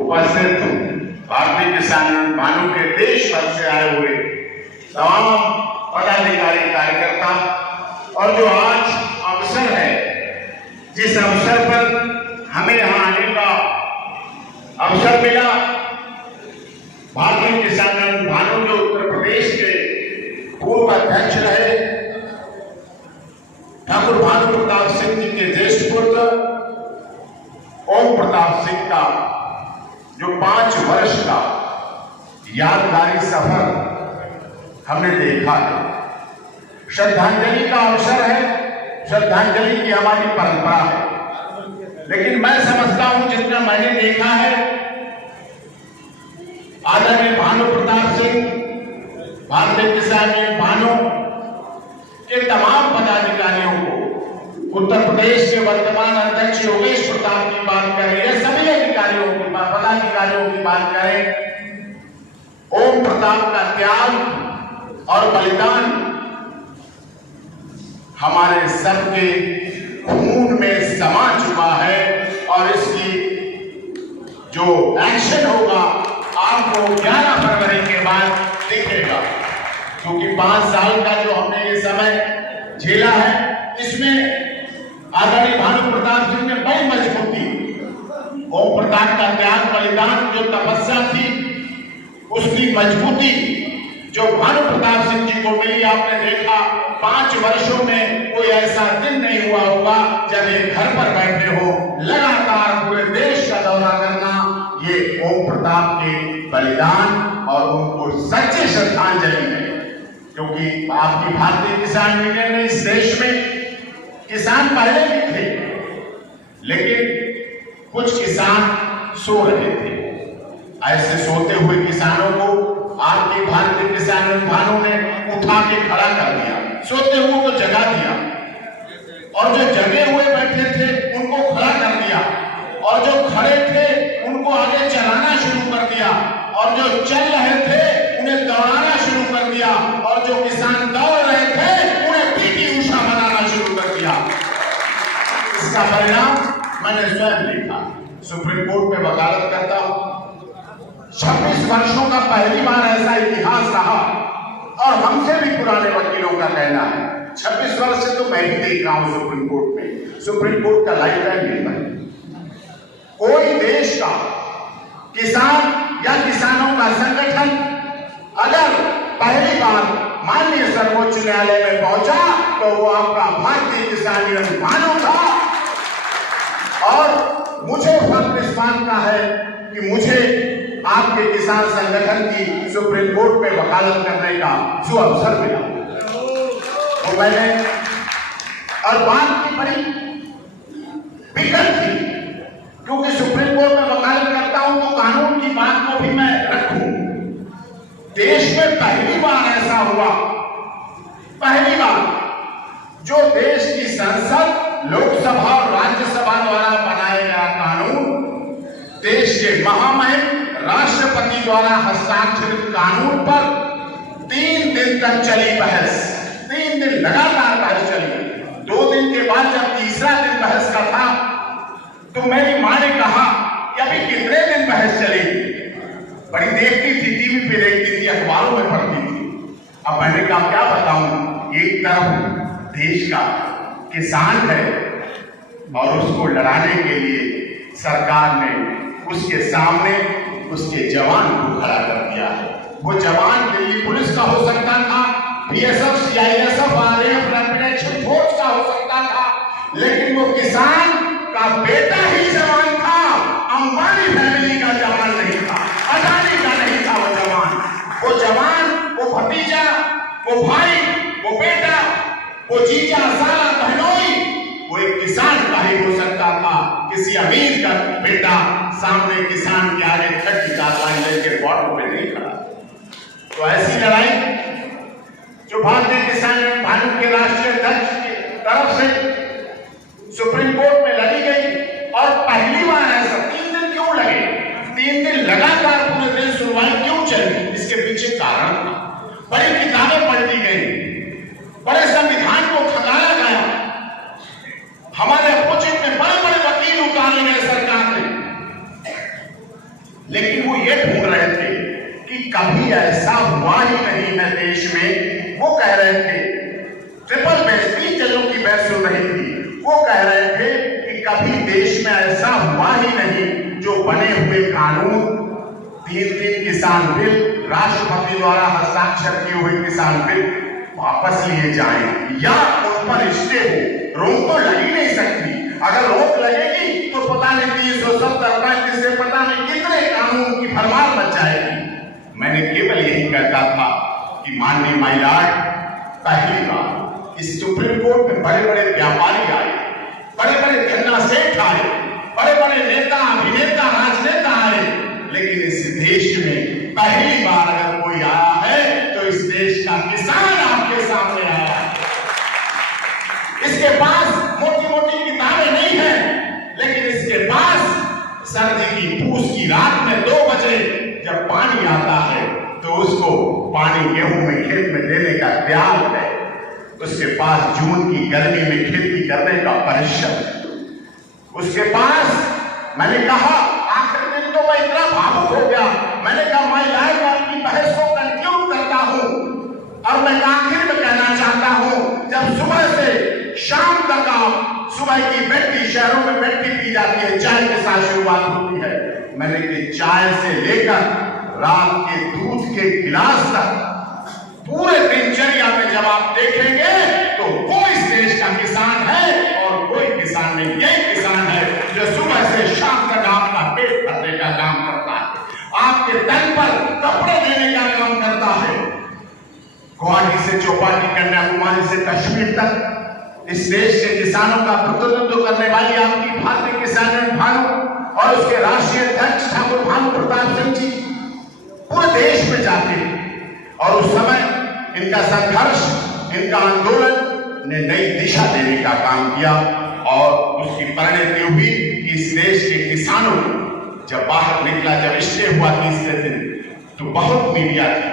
उपस्थित भारतीय किसान भाइयों के देश भर से आए हुए तमाम पदाधिकारी कार्यकर्ता और जो आज अवसर है, जिस अवसर पर हमें यहाँ आने का अवसर मिला, भारतीय किसान भाइयों जो उत्तर प्रदेश के पूर्व अध्यक्ष रहे ठाकुर भानु प्रताप सिंह जी के ज्येष्ठ पुत्र ओम प्रताप सिंह का जो 5 वर्ष का यादगारी सफर हमने देखा है। श्रद्धांजलि का अवसर है, श्रद्धांजलि की हमारी परंपरा है, लेकिन मैं समझता हूं जितना मैंने देखा है, आदरणीय भानु प्रताप सिंह, भारतीय किसान भानु के तमाम पदाधिकारियों को, उत्तर प्रदेश के वर्तमान अध्यक्ष योगेश प्रताप की बात करें या सभी अधिकारियों की पदाधिकारियों की बात करें, ओम प्रताप का त्याग और बलिदान हमारे सबके खून में समा चुका है और इसकी जो एक्शन होगा आपको 11 फरवरी के बाद दिखेगा, क्योंकि 5 साल का जो हमने ये समय झेला है, इसमें आदरणीय भानु प्रताप सिंह ने बड़ी मजबूती, ओम प्रताप का त्याग बलिदान जो तपस्या थी, उसकी मजबूती जो भानु प्रताप सिंह जी को मिली, आपने देखा 5 वर्षों में कोई ऐसा दिन नहीं हुआ होगा जब ये घर पर बैठे हो, लगातार पूरे देश का दौरा करना, ये ओम प्रताप के बलिदान और उनको सच्ची श्रद्धांजलि है। क्योंकि आपकी भारतीय किसान यूनियन ने इस देश में किसान पहले भी थे, लेकिन कुछ किसान सो रहे थे। ऐसे सोते हुए किसानों को आपकी भारतीय किसान भाइयों ने उठा के खड़ा कर दिया, सोते हुए को जगा दिया, और जो जगे हुए बैठे थे उनको खड़ा कर दिया, और जो खड़े थे उनको आगे चलाना शुरू कर दिया, और जो चल रहे थे उन्हें दौड़ाना शुरू कर दिया, और जो किसान दौड़ रहे थे उन्हें पीटी उषा बनाना शुरू कर दिया। इसका परिणाम मैंने स्वयं देखा। सुप्रीम कोर्ट में वकालत करता हूं, 26 वर्षों का पहली बार ऐसा इतिहास रहा, और हमसे भी पुराने वकीलों का कहना है, 26 वर्ष से तो मैं भी देख रहा हूं सुप्रीम कोर्ट में, सुप्रीम कोर्ट का लाइफ टाइम नहीं बने। कोई देश का किसान या किसानों का संगठन अगर पहली बार माननीय सर्वोच्च न्यायालय में पहुंचा तो वो आपका भारतीय किसान यूनियन भानु था। और मुझे फख्र इस बात का है कि मुझे आपके किसान संगठन की सुप्रीम कोर्ट में वकालत करने का जो अवसर मिला, वो मैंने और बात की बड़ी फिक्र थी, क्योंकि सुप्रीम कोर्ट में वकालत करता हूं तो कानून की बात को भी मैं रखूं। देश में पहली बार ऐसा हुआ, पहली बार जो देश की संसद, लोकसभा और राज्यसभा द्वारा बनाया गया कानून, देश के महामहिम राष्ट्रपति द्वारा हस्ताक्षरित कानून पर 3 दिन तक चली बहस, 3 दिन लगातार बहस चली। 2 दिन के बाद जब तीसरा दिन बहस का था तो मेरी मां ने कहा कि अभी कितने दिन बहस चलेगी। बड़ी देखती थी, टीवी पे देखती थी, अखबारों में पढ़ती थी। अब मैंने कहा क्या बताऊं, एक तरफ देश का किसान है और उसको लड़ाने के लिए सरकार ने उसके सामने उसके जवान को खड़ा कर दिया है। वो जवान दिल्ली पुलिस का हो सकता था, BSF, CISF, RAF, rapid action force का हो सकता था, लेकिन वो किसान का बेटा ही जवान था। अंबानी फैमिली का जवान नहीं था, अडानी का नहीं था। वो जवान, वो भतीजा, वो भाई, वो बेटा, वो जीजा, साला, बहनोई, वो एक किसान का ही हो सकता था। किसी अमीर का बेटा सामने किसान के आगे खड़ी कार्रवाई लेकर बॉर्डर पे नहीं खड़ा। तो ऐसी लड़ाई जो भारतीय किसान भानु के राष्ट्रीय अध्यक्ष की तरफ से सुप्रीम कोर्ट में लड़ी गई, और पहली बार ऐसा 3 दिन क्यों लगे, 3 दिन लगातार पूरे दिन सुनवाई क्यों चली, इसके पीछे कारण था। बड़ी किताबें पढ़ी गई, बड़े संविधान को खंगाला गया, हमारे अपोजिट में बड़े बड़े वकील उतारे गए सरकार ने, लेकिन वो ये ढूंढ रहे थे कि कभी ऐसा हुआ ही नहीं है देश में। वो कह रहे थे, ट्रिपल बेंच 3 जजों की बहस सुन रही थी, वो कह रहे थे कि कभी देश में ऐसा हुआ ही नहीं जो बने हुए कानून, 3 किसान बिल, राष्ट्रपति द्वारा हस्ताक्षर किए हुए किसान बिल वापस लिए जाएं या उन पर स्टे हो। रोक तो लग ही नहीं सकती। अगर रोक लगेगी तो पता नहीं 370 से पता नहीं कितने कानून की भरमार मच जाएगी। मैंने केवल यही कहता था कि माननीय माइलॉर्ड, पहली बार इस सुप्रीम कोर्ट में बड़े बड़े व्यापारी आए, बड़े बड़े धन्ना सेठ आए, बड़े बड़े नेता, अभिनेता, राजनेता आए, लेकिन इस देश में पहली बार अगर कोई आया है तो इस देश का किसान आपके सामने आया है। इसके पास मोटी मोटी किताबें नहीं है, लेकिन इसके पास सर्दी की पूस की रात में 2 बजे जब पानी आता है तो उसको पानी गेहूं में खेत में देने का त्याग है। उसके पास जून की गर्मी में खेती करने का परिश्रम। उसके पास, मैंने कहा आखिर दिन तो मैं इतना भावुक हो गया, मैंने कहा मैं लाइव आपकी बहस को कंक्लूड करता हूं और मैं आखिर में कहना चाहता हूं, जब सुबह से शाम तक आप सुबह की बेड टी, शहरों में बेड टी पी जाती है, चाय के साथ शुरुआत होती है। मैंने कि चाय से लेकर रात के दूध के गिलास तक पूरे दिनचर्या में जब आप देखेंगे तो कोई इस देश का किसान है और कोई किसान नहीं। यही किसान है जो सुबह से शाम तक आपका पेट भरने का काम करता है, आपके तन पर कपड़े देने का काम करता है। गुवाहाटी से चौपाटी, कन्याकुमारी से कश्मीर तक इस देश के किसानों का प्रतिनिधित्व करने वाली आपकी भारतीय किसान यूनियन भानु और उसके राष्ट्रीय अध्यक्ष ठाकुर भानु प्रताप सिंह जी पूरे देश में जाते हैं और उस समय इनका संघर्ष, इनका आंदोलन ने नई दिशा देने का काम किया और उसकी परिणति हुई कि इस देश के किसानों को जब बाहर निकला, जब स्टे हुआ तीसरे दिन, तो बहुत मीडिया थी,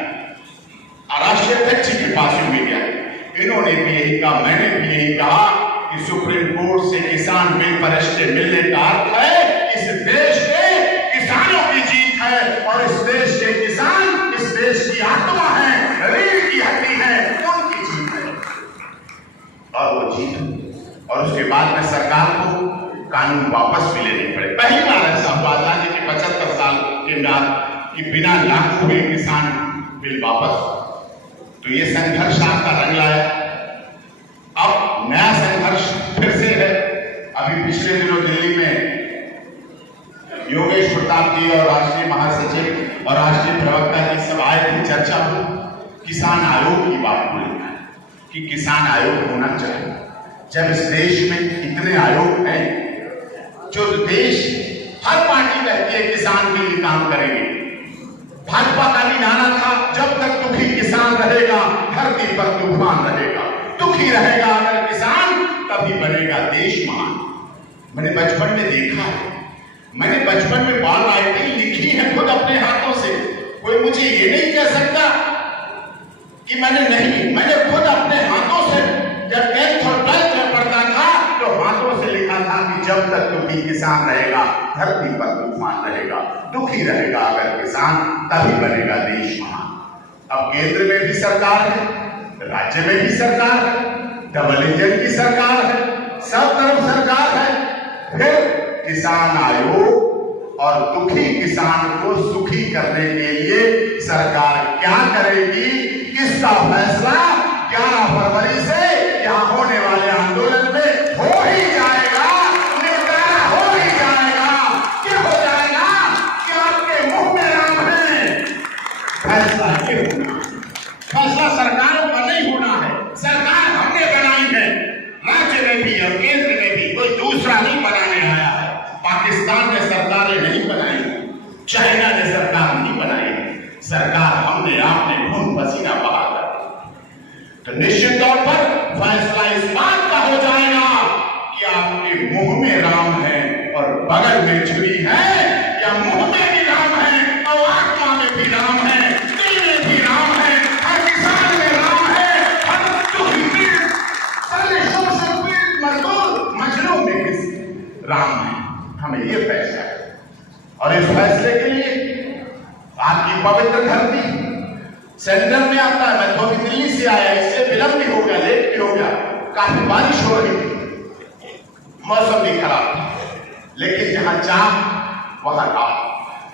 राष्ट्रीय अध्यक्ष के पास भी मीडिया थी। इन्होंने भी यही कहा, मैंने भी यही कहा कि सुप्रीम कोर्ट से किसान बिल पर स्टे मिलने का अर्थ है इस देश के किसानों की जीत है और इस देश के किसान इस देश की आत्मा है, रीढ़ की हड्डी है, उनकी जीत है और वो जीत। और उसके बाद में सरकार को कानून वापस भी लेने पड़े। पहली बार ऐसा हुआ आजादी के 75 साल के बाद कि बिना लागू हुए किसान बिल वापस। तो ये संघर्ष आपका रंग लाया। अब नया संघर्ष फिर से है। अभी पिछले दिनों दिल्ली में योगेश प्रताप जी और राष्ट्रीय महासचिव और राष्ट्रीय प्रवक्ता की सभाएं की चर्चा हुई। किसान आयोग की बात बोली कि किसान आयोग होना चाहिए। जब इस देश में इतने आयोग हैं, जो देश हर पार्टी कहती है किसान के लिए काम करेंगे। भाजपा का भी नारा था, जब तक दुखी किसान रहेगा धरती पर तूफान रहेगा। दुखी रहेगा अगर किसान तभी बनेगा देश महान। मैंने बचपन में देखा है, मैंने बचपन में बाल राइटिंग लिखी है खुद अपने हाथों से। कोई मुझे ये नहीं कह सकता कि मैंने खुद अपने हाथों से जब 10th और 12th में पढ़ता था तो हाथों से लिखा था कि जब तक दुखी किसान रहेगा धरती पर तूफान रहेगा। दुखी रहेगा अगर किसान तभी बनेगा देश महान। अब केंद्र में भी सरकार है, राज्य में भी सरकार है, डबल इंजन की सरकार है, सब तरफ सरकार है। फिर किसान आयोग और दुखी किसान को सुखी करने के लिए सरकार क्या करेगी, किसका फैसला 11 फरवरी से यहां होने वाले आंदोलन में हो ही जाएगा, निपटारा हो ही जाएगा। क्या हो जाएगा कि आपके मुंह में राम है। फैसला ये होना, फैसला सरकारों का नहीं होना है। सरकार हमने बनाई है, राज्य में भी और केंद्र में भी, कोई दूसरा नहीं बनाने आया है। पाकिस्तान ने सरकारें नहीं बनाई, चाइना ने सरकार नहीं बनाई, सरकार हमने आपने खून पसीना बहा कर। तो निश्चित तौर पर फैसला इस बात का हो जाएगा कि आपके मुंह में राम है और बगल में छुरी है, या मुंह में भी राम है और आत्मा में भी राम है, दिल में भी राम है, हर किसान में राम है, हर दुखी पीड़ित, शोषण पीड़ित मजदूर मजलूम में किस राम है। हमें ये फैसला है और इस फैसले के लिए आपकी पवित्र धरती सेंटर में आता है। मैं तो अभी दिल्ली से आया, इससे विलंब भी हो गया, लेट भी हो गया, काफी बारिश हो रही थी, मौसम भी खराब था, लेकिन जहां चाह वहां था,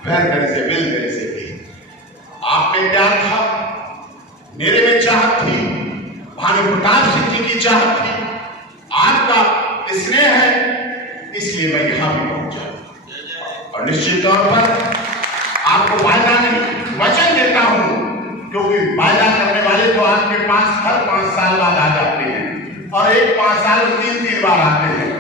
घर से मिल घर से भी। आप में प्यार था, मेरे में चाहत थी, भानु प्रताप सिंह जी की चाहत थी, आपका स्नेह है, इसलिए मैं यहां भी पहुंचा। और निश्चित तौर पर आपको वायदा नहीं, वचन देता हूं, क्योंकि वायदा करने वाले तो आपके पास हर 5 साल बाद आ जाते हैं, और एक 5 साल 3 बार आते हैं।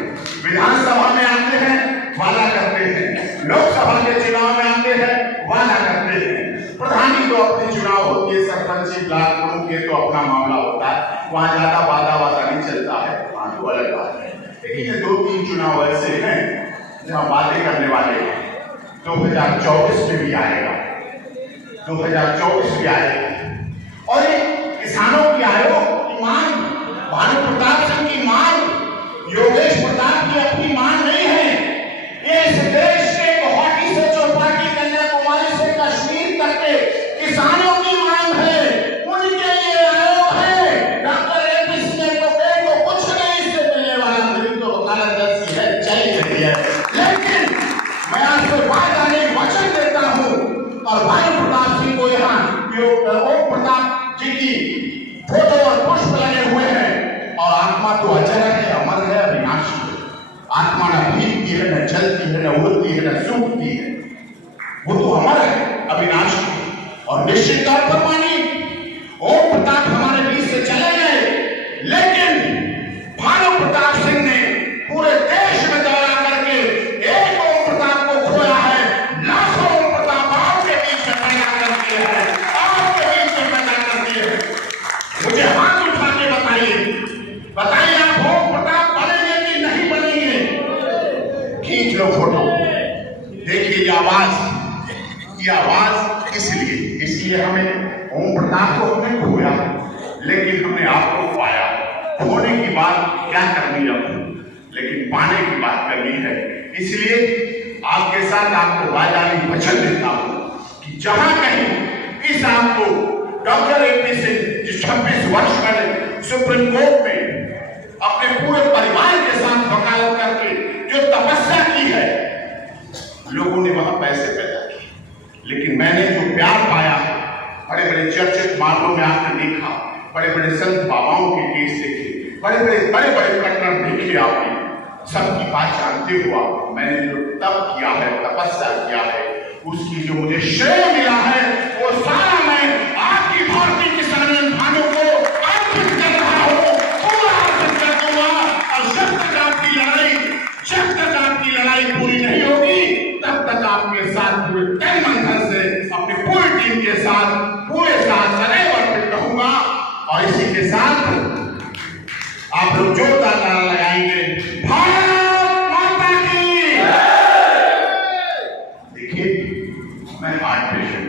विधानसभा में आते हैं, वादा करते हैं, लोकसभा के चुनाव में आते हैं, वादा करते हैं, प्रधानी तो अपनी चुनाव होती है, सरपंची ब्लॉक प्रमुख के तो अपना मामला होता है, वहां ज्यादा वादा नहीं चलता है, वहां तो अलग बात है। लेकिन ये 2-3 चुनाव ऐसे हैं जहां वादे करने वाले 2024 में भी आएगा, 2024 भी आएगा। और ये किसानों की आयोग की मांग, भानु प्रताप सिंह की मांग, योगेश प्रताप की अपनी मांग नहीं है, ये इस देश के गुवाहाटी से चौपाटी, कन्याकुमारी से कश्मीर तक के किसानों की मांग है, उनके लिए आयोग है। डॉक्टर एपी सिंह को कुछ नहीं इससे मिलने वाला, मेरी तो वकालत है, चल रही है, लेकिन मैं आपसे वादा नहीं, वचन देता हूं। और भानु प्रताप सिंह को यहाँ ओम प्रताप जी की फोटो और पुष्प लगे हुए हैं, और आत्मा तो अजर है, अमर है, अविनाशी है। आत्मा न भीगती है, न जलती है, न उड़ती है, न सूखती है, वो तो अमर है, अविनाशी है। और निश्चित तौर पर मानी ओम प्रताप हमारे बीच से चले गए, लेकिन भानु प्रताप सिंह ने पूरे देश में दौरा करके एक ओम प्रताप को खोया है, लाखों ओम प्रताप आपके बीच में पैदा कर दिए हैं, आपके बीच में पैदा कर दिए हैं। मुझे हाथ उठा के बताइए आप ओम प्रताप बनेंगे कि नहीं बनेंगे? खींच लो फोटो, देखिए ये आवाज इसलिए हमें ओम प्रताप को हमने खोया, लेकिन हमने आपको पाया। खोने की बात क्या करनी है, लेकिन पाने की बात करनी है। इसलिए आपके साथ आपको वादा नहीं, वचन देता हूं कि जहां कहीं इस आपको डॉक्टर एपी सिंह जो 26 वर्ष पहले सुप्रीम कोर्ट में अपने पूरे परिवार के साथ वकालत करके जो तपस्या की है, लोगों ने वहां पैसे पैदा किए, लेकिन मैंने जो प्यार पाया है, बड़े बड़े चर्चित मामलों में आपने देखा, बड़े बड़े संत बाबाओं के केस देखे, बड़े बड़े प्रकरण देखे आपने, सबकी बात जानते हुआ मैंने जो तप किया है, तपस्या किया है, उसकी जो मुझे श्रेय मिला है, वो सारा मैं आपकी भारतीय किसान भानु को अर्पित कर रहा हूं, पूरा अर्पित कर दूंगा। और जब तक आपकी लड़ाई पूरी नहीं होगी, तब तक आपके साथ पूरे तन मन धन से अपनी पूरी टीम के साथ सदैव अर्पित रहूंगा। और इसी के साथ आप लोग जोरदार नारा लगाएंगे, भारत माता की। देखिए, मैं हार्ट पेशेंट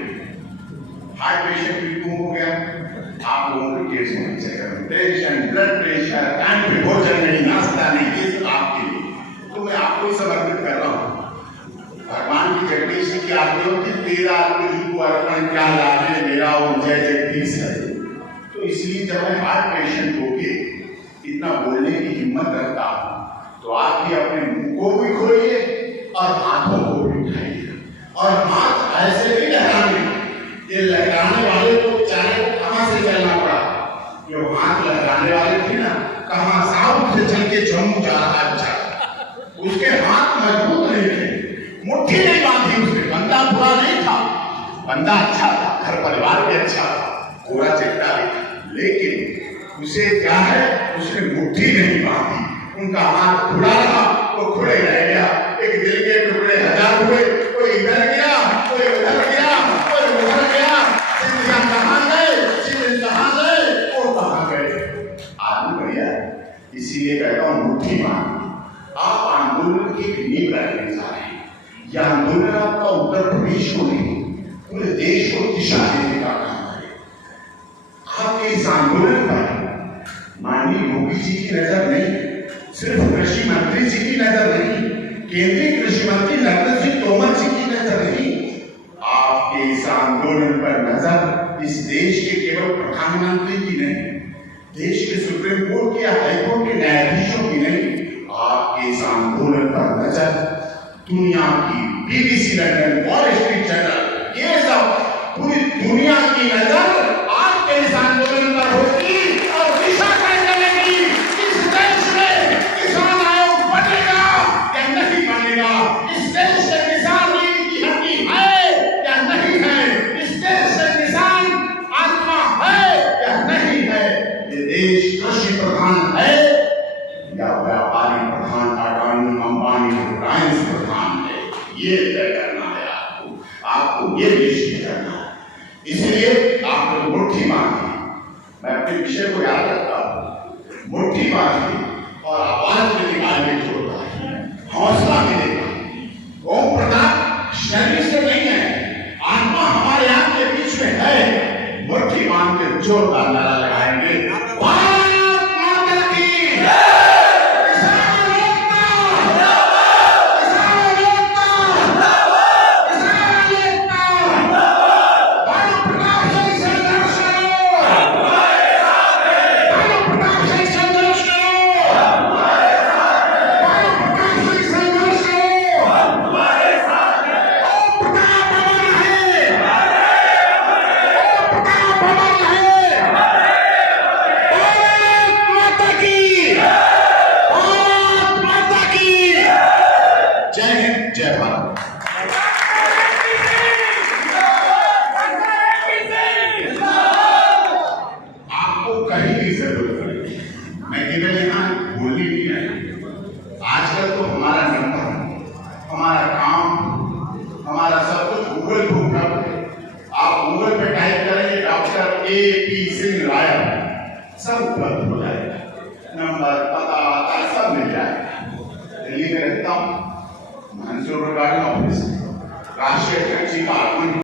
भी क्यों हो गया? आप लोगों के केस में टेंशन, ब्लड प्रेशर, टाइम पे भोजन नहीं, नाश्ता नहीं, ये सब आपके लिए, तो मैं आपको ही समर्पित कर रहा हूँ। भगवान की जगदीश की आज्ञा होती, तेरा तुझको अर्पण क्या लागे मेरा और जय जगदीश है। तो इसलिए जब मैं हार्ट पेशेंट होके इतना बोलने की हिम्मत रखता हूं, तो आप भी अपने मुंह को भी खोलिए और हाथों को भी उठाइए, और हाथ ऐसे नहीं लहराने, ये लहराने वाले को बेचारे को कहां से चलना पड़ा, जो हाथ लहराने वाले थे ना, कहां साउथ से चल के जम्मू जा रहा है बेचारा, उसके हाथ मजबूत नहीं थे, मुट्ठी नहीं बांधी उसने, बंदा बुरा नहीं था, बंदा अच्छा था, घर परिवार भी अच्छा था, पूरा चिट्टा भी था, लेकिन उसे क्या है, उसने मुट्ठी नहीं बांधी, उनका हाथ खुला रहा तो खुले रह गया। एक दिल के टुकड़े 1000 हुए, कोई इधर गया, कोई उधर गया, कोई उधर गया, सिंधिया कहां गए, शिविर कहां गए, वो कहां गए, आदमी बढ़िया। इसीलिए कहता हूं मुट्ठी बांध। आप आंदोलन की नींव रखने जा रहे हैं, यह आंदोलन आपका उत्तर प्रदेश को नहीं, पूरे देश को दिशा देने का काम है। आपके इस आंदोलन पर माननीय योगी जी की नजर नहीं, सिर्फ कृषि मंत्री जी की नजर नहीं, केंद्रीय कृषि मंत्री नरेंद्र सिंह तोमर जी की नजर नहीं, आपके इस प्रधानमंत्री की नहीं, देश के सुप्रीम कोर्ट या हाईकोर्ट के न्यायाधीशों की नहीं, आपके इस आंदोलन पर नजर दुनिया की BBC London, wall street journal, ये सब पूरी दुनिया की नजर आपके इस आंदोलन पर होगी और दिशा तय करेगी इस देश में किसान आयोग बनेगा या नहीं बनेगा, इस देश से किसान नीति की हड्डी है या नहीं है, इस देश से किसान आत्मा है या नहीं है, ये देश कृषि प्रधान है या व्यापारी प्रधान, अडानी अंबानी रिलायंस प्रधान है, ये तय करना है आपको ये निश्चित करना है। इसलिए आपने मुट्ठी बांधी, मैं अपने विषय को याद रखता हूं, मुट्ठी बांधी और आवाज में निकालने छोड़ता है, हौसला मिलेगा। ओम प्रताप शरीर से नहीं है, आत्मा हमारे आपके बीच में है, मुट्ठी बांध के जोरदार नारा लगाएंगे, भारत माता की जय भारत। आपको कहीं की जरूरत पड़ेगी, मैं केवल यहाँ बोलनी नहीं है। आजकल तो हमारा नंबर, हमारा काम, हमारा सब कुछ गूगल पे उपलब्ध है। आप गूगल पे टाइप करेंगे डॉक्टर AP सिंह राय, सब उपलब्ध हो जाएगा, नंबर पता सब मिल जाएगा। दिल्ली में रहता हूँ, मंसूर गार्डन ऑफिस, राष्ट्रीय अध्यक्ष का आगमन